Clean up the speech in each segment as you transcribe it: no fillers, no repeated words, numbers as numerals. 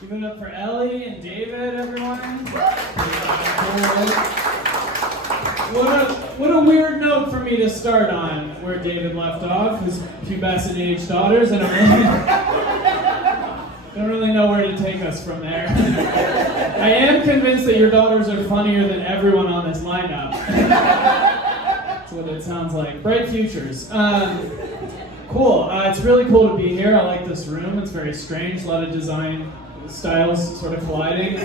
Give it up for Ellie and David, everyone. What a weird note for me to start on, where David left off, his pubescent age daughters. I don't really know where to take us from there. I am convinced that your daughters are funnier than everyone on this lineup. That's what it sounds like. Bright futures. Cool. It's really cool to be here. I like this room. It's very strange. A lot of design styles sort of colliding.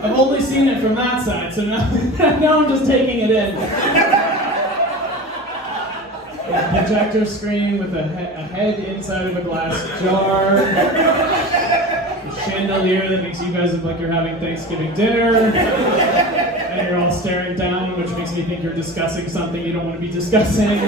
I've only seen it from that side, so now I'm just taking it in. A projector screen with a head inside of a glass jar. A chandelier that makes you guys look like you're having Thanksgiving dinner. And you're all staring down, which makes me think you're discussing something you don't want to be discussing.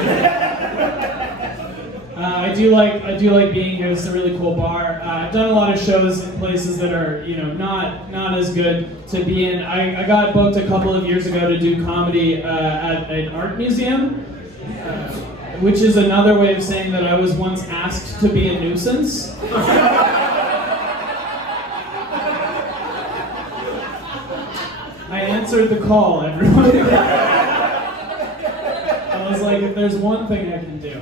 I do like being here. It's a really cool bar. I've done a lot of shows in places that are, not as good to be in. I got booked a couple of years ago to do comedy at an art museum, which is another way of saying that I was once asked to be a nuisance. I answered the call, everyone. I was like, if there's one thing I can do.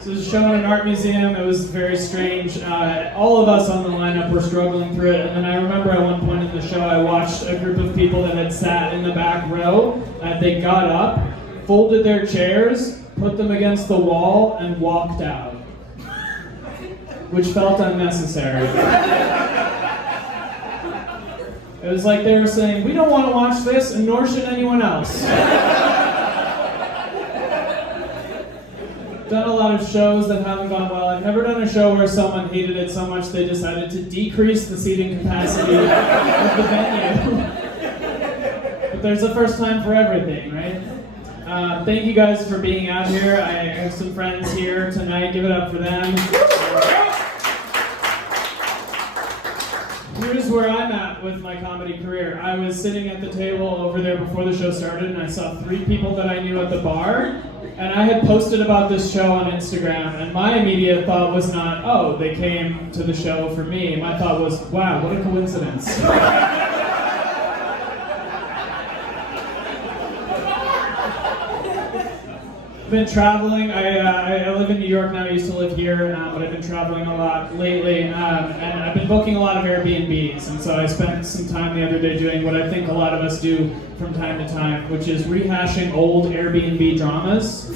So it was shown in an art museum. It was very strange. All of us on the lineup were struggling through it. And then I remember at one point in the show, I watched a group of people that had sat in the back row. They got up, folded their chairs, put them against the wall, and walked out. Which felt unnecessary. It was like they were saying, we don't want to watch this, and nor should anyone else. Done a lot of shows that haven't gone well. I've never done a show where someone hated it so much they decided to decrease the seating capacity of the venue. But there's a first time for everything, right? Thank you guys for being out here. I have some friends here tonight. Give it up for them. Here's where I'm at with my comedy career. I was sitting at the table over there before the show started, and I saw 3 people that I knew at the bar. And I had posted about this show on Instagram, and my immediate thought was not, oh, they came to the show for me. My thought was, wow, what a coincidence. I've been traveling. I live in New York now. I used to live here, but I've been traveling a lot lately, and I've been booking a lot of Airbnbs. And so I spent some time the other day doing what I think a lot of us do from time to time, which is rehashing old Airbnb dramas.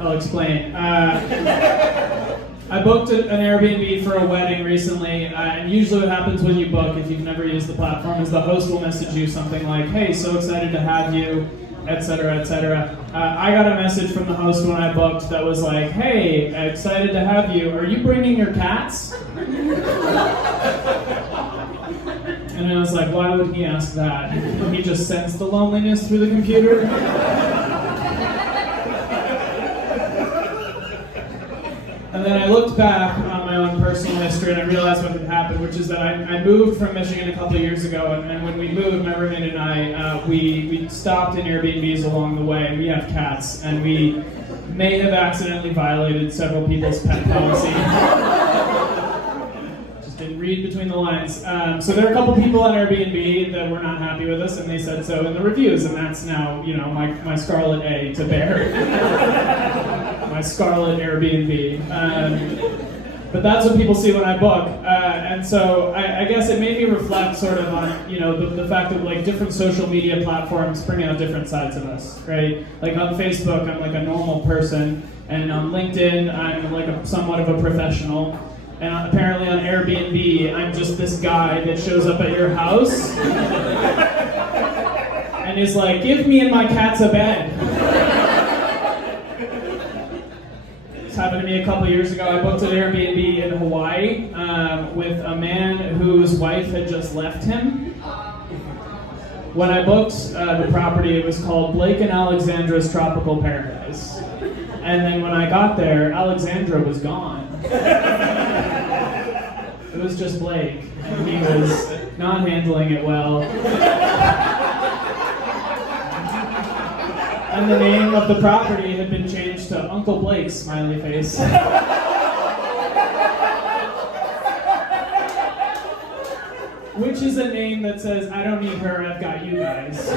I'll explain. I booked an Airbnb for a wedding recently, and usually what happens when you book, if you've never used the platform, is the host will message you something like, hey, so excited to have you, etc., etc. I got a message from the host when I booked that was like, hey, excited to have you. Are you bringing your cats? And I was like, why would he ask that? He just sensed the loneliness through the computer. And then I looked back on my own personal history and I realized what had happened, which is that I moved from Michigan a couple of years ago, and when we moved, my roommate and I, we stopped in Airbnbs along the way. We have cats, and we may have accidentally violated several people's pet policy. Just didn't read between the lines. So there are a couple people on Airbnb that were not happy with us, and they said so in the reviews, and that's now, my scarlet A to bear. My scarlet Airbnb. But that's what people see when I book. And so I guess it made me reflect sort of on, the fact that like different social media platforms bring out different sides of us, right? Like on Facebook, I'm like a normal person. And on LinkedIn, I'm like somewhat of a professional. And apparently on Airbnb, I'm just this guy that shows up at your house and is like, give me and my cats a bed. Happened to me a couple years ago. I booked an Airbnb in Hawaii with a man whose wife had just left him. When I booked the property, it was called Blake and Alexandra's Tropical Paradise. And then when I got there, Alexandra was gone. It was just Blake, and he was not handling it well. And the name of the property had been changed changed to Uncle Blake, smiley face. Which is a name that says, I don't need her, I've got you guys.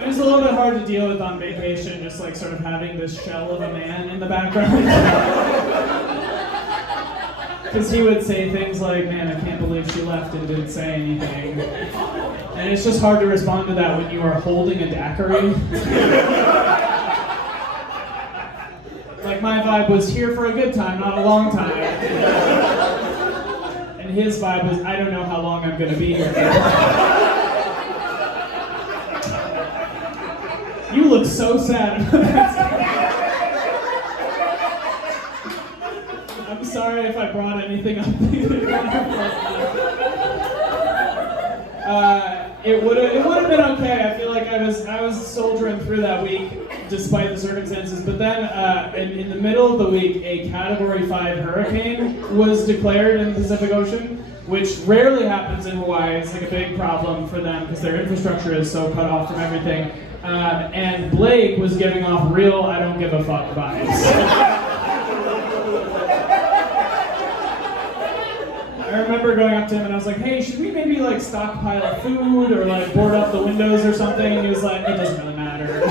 It was a little bit hard to deal with on vacation, just like sort of having this shell of a man in the background. Because he would say things like, man, I can't believe she left and didn't say anything. And it's just hard to respond to that when you are holding a daiquiri. Like, my vibe was here for a good time, not a long time. And his vibe was, I don't know how long I'm gonna be here. You look so sad. I'm sorry if I brought anything up. It would have been okay. I feel like I was soldiering through that week despite the circumstances. But then in the middle of the week, a Category 5 hurricane was declared in the Pacific Ocean, which rarely happens in Hawaii. It's like a big problem for them because their infrastructure is so cut off from everything. And Blake was giving off real I don't give a fuck vibes. I remember going up to him and I was like, hey, should we maybe like stockpile food or like board up the windows or something? And he was like, it doesn't really matter.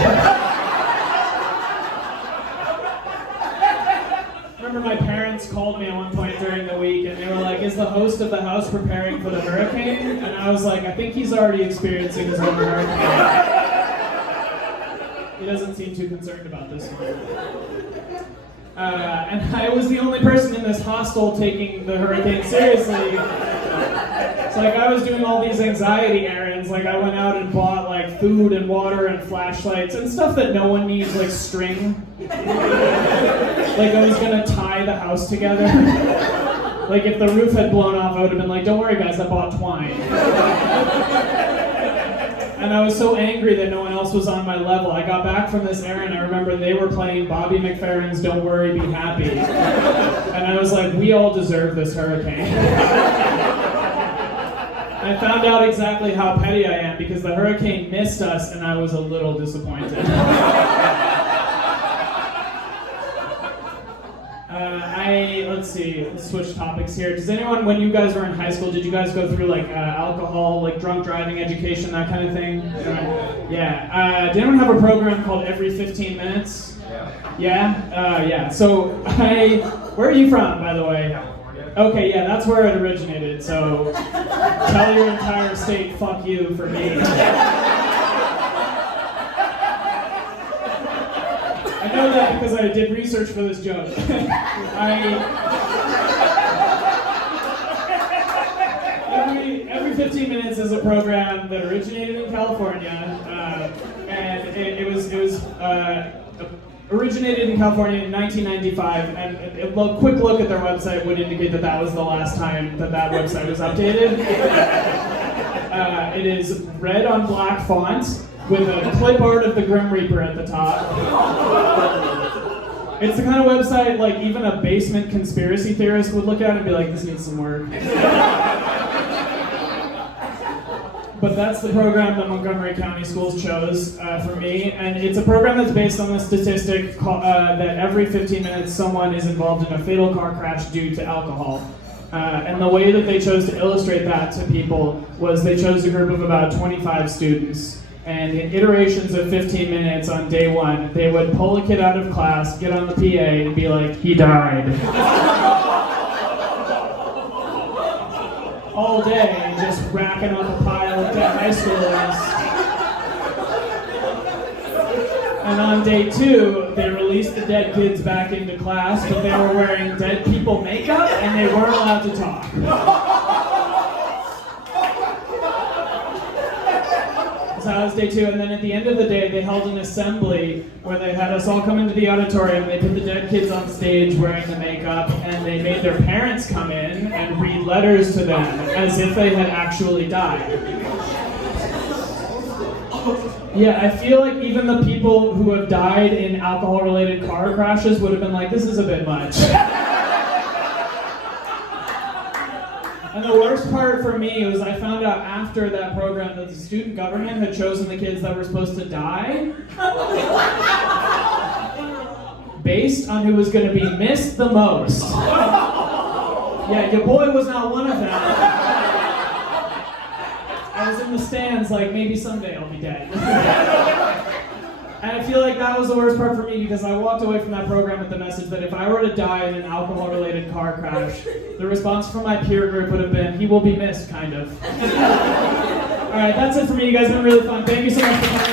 I remember my parents called me at one point during the week and they were like, is the host of the house preparing for the hurricane? And I was like, I think he's already experiencing his own hurricane. He doesn't seem too concerned about this one. And I was the only person in this hostel taking the hurricane seriously. So like I was doing all these anxiety errands, like I went out and bought like food and water and flashlights and stuff that no one needs, like string. Like I was gonna tie the house together. Like if the roof had blown off, I would have been like, don't worry guys, I bought twine. And I was so angry that no one else was on my level. I got back from this errand, I remember they were playing Bobby McFerrin's Don't Worry, Be Happy. And I was like, we all deserve this hurricane. I found out exactly how petty I am because the hurricane missed us and I was a little disappointed. Let's see, let's switch topics here. Does anyone, when you guys were in high school, did you guys go through like alcohol, like drunk driving education, that kind of thing? Yeah. Did anyone have a program called Every 15 Minutes? Yeah? Yeah. So, where are you from, by the way? California. Okay, yeah, that's where it originated. So, tell your entire state, fuck you for me. I know that because I did research for this joke. Every 15 Minutes is a program that originated in California, and it was originated in California in 1995, and a quick look at their website would indicate that that was the last time that website was updated. It is red on black font, with a clip art of the Grim Reaper at the top. It's the kind of website like even a basement conspiracy theorist would look at and be like, this needs some work. But that's the program that Montgomery County Schools chose for me, and it's a program that's based on the statistic that every 15 minutes someone is involved in a fatal car crash due to alcohol. And the way that they chose to illustrate that to people was they chose a group of about 25 students. And in iterations of 15 minutes on day one, they would pull a kid out of class, get on the PA, and be like, he died. All day, just racking up a pile of dead high schoolers. And on day two, they released the dead kids back into class, but they were wearing dead people makeup, and they weren't allowed to talk. So that was day two, and then at the end of the day, they held an assembly where they had us all come into the auditorium. They put the dead kids on stage wearing the makeup, and they made their parents come in and read letters to them as if they had actually died. Yeah, I feel like even the people who have died in alcohol-related car crashes would have been like, this is a bit much. And the worst part for me was I found out after that program that the student government had chosen the kids that were supposed to die. based on who was going to be missed the most. Yeah, your boy was not one of them. I was in the stands like, maybe someday I'll be dead. And I feel like that was the worst part for me because I walked away from that program with the message that if I were to die in an alcohol-related car crash, the response from my peer group would have been, he will be missed, kind of. All right, that's it for me. You guys have been really fun. Thank you so much for coming.